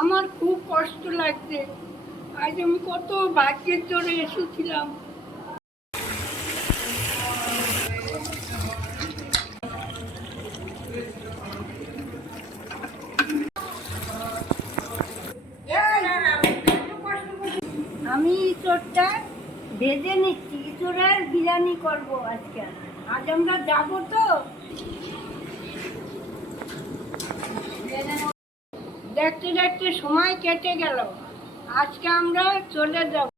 আমার খুব কষ্ট লাগছে। আজ আমি কত ভাগ্যের জোরে এসেছিলাম। আমি ইঁচড়টা ভেজে নিচ্ছি ইঁচড়ের বিরিয়ানি করব আজকে। আজ আমরা যাব তো। দেখতে দেখতে সময় কেটে গেল। আজকে আমরা চলে যাব।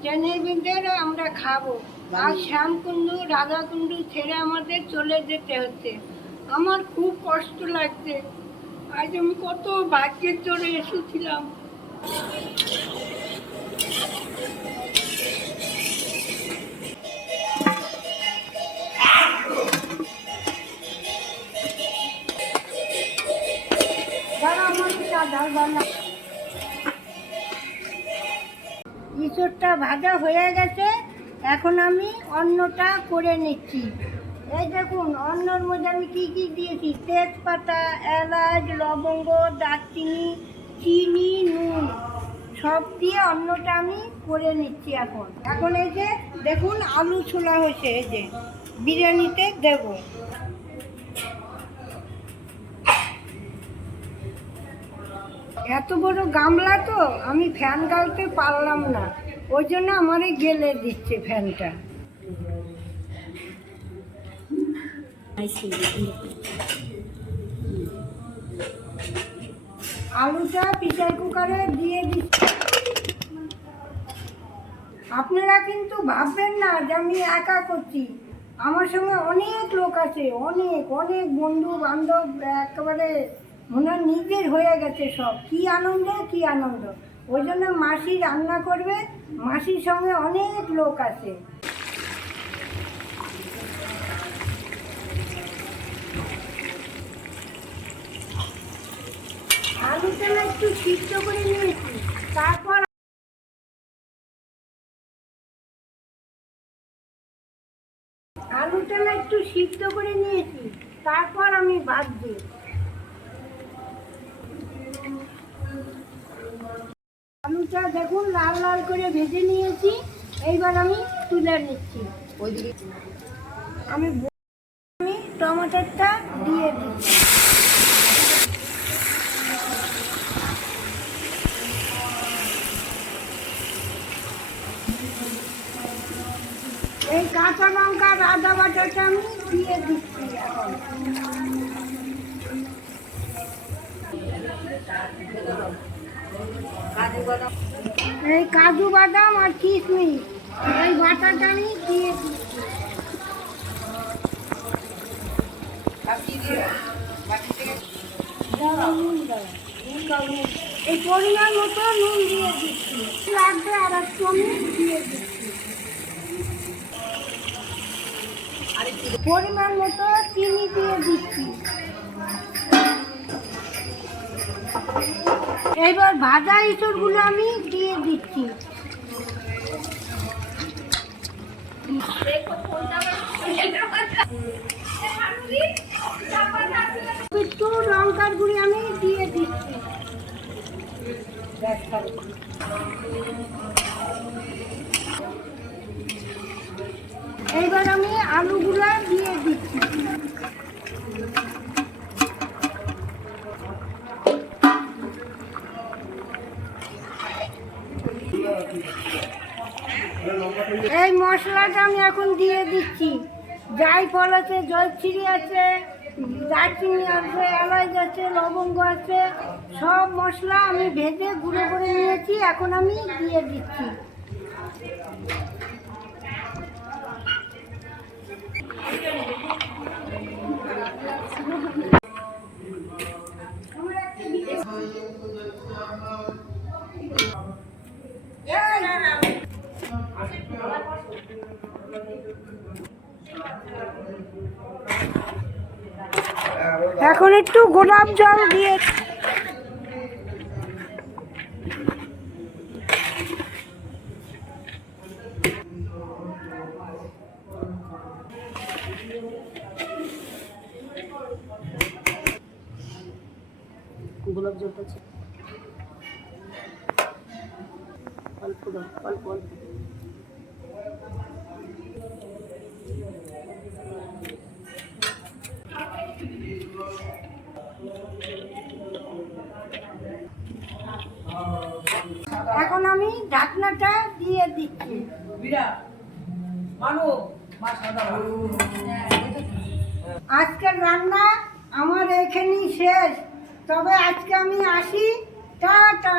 ট্রেনের আমরা খাব। আর শ্যামকুণ্ডু, রাধাকুণ্ডু ছেড়ে আমাদের চলে যেতে হচ্ছে। আমার খুব কষ্ট লাগছে। আজ আমি কত ভাগ্যের জোরে এসেছিলাম। ইঁচড়টা ভাজা হয়ে গেছে, এখন আমি অন্নটা করে নিচ্ছি। এই দেখুন, অন্নর মধ্যে আমি কী কী দিয়েছি? তেজপাতা, এলাচ, লবঙ্গ, দারচিনি, চিনি, নুন, সব দিয়ে অন্নটা আমি করে নিচ্ছি এখন। এখন এই যে দেখুন, আলু ছোলা হয়েছে, এই যে বিরিয়ানিতে দেবো। এত বড় গামলা তো, আমি ফ্যান গালতে পারলাম না। ওই জন্য আমারই গেলে দিচ্ছে ফ্যানটা আলুটা প্রেসার কুকারে দিয়ে দিচ্ছি। আপনারা কিন্তু ভাববেন না যে আমি একা করছি। আমার সঙ্গে অনেক লোক আছে, অনেক অনেক বন্ধু বান্ধব একেবারে হয় নিজের হয়ে গেছে সব। কি আনন্দ কি আনন্দ। ওই জন্য মাসি রান্না করবে, মাসির সঙ্গে অনেক লোক আছে। আলুটা একটু সিদ্ধ করে নিয়েছি, তারপর আলুটা একটু সিদ্ধ করে নিয়েছি, তারপর আমি ভাজছি আলুটা দেখুন, লাল লাল করে ভেজে নিয়েছি। এইবার আমি তুলে নিচ্ছি। আমি আমি টমেটোটা দিয়ে দিচ্ছি। এই কাঁচা লঙ্কা আদা বাটাটা আমি দিয়ে দিচ্ছি এখন এই কাজু বাদাম আর কিশমিশ। এই বাটাটা আমি দিয়ে। এই পরিমাণ মতো নুন দিয়ে দিচ্ছি। লাগবে আর একটু আমি দিয়ে দিচ্ছি। পরিমাণ মতো চিনি দিয়ে দিচ্ছি। এইবার ভাজা ইঁচড়গুলো আমি দিয়ে দিচ্ছি। লঙ্কার গুঁড়ি আমি দিয়ে দিচ্ছি। এইবার আমি আলুগুলা দিয়ে দিচ্ছি। এই মশলাটা আমি এখন দিয়ে দিচ্ছি। জায়ফল আছে জয়ছিরি আছে, দারচিনি আছে, এলাচ আছে, লবঙ্গ আছে, সব মশলা আমি ভেজে গুঁড়ো করে নিয়েছি, এখন আমি দিয়ে দিচ্ছি। এখন একটু গোলাপ জল দিয়ে গোলাপ জলটা অল্প অল্প অল্প। এখন আমি ঢাকনাটা দিয়ে দিচ্ছি। আজকের রান্না আমার এখানেই শেষ। তবে আজকে আমি আসি। টাটা।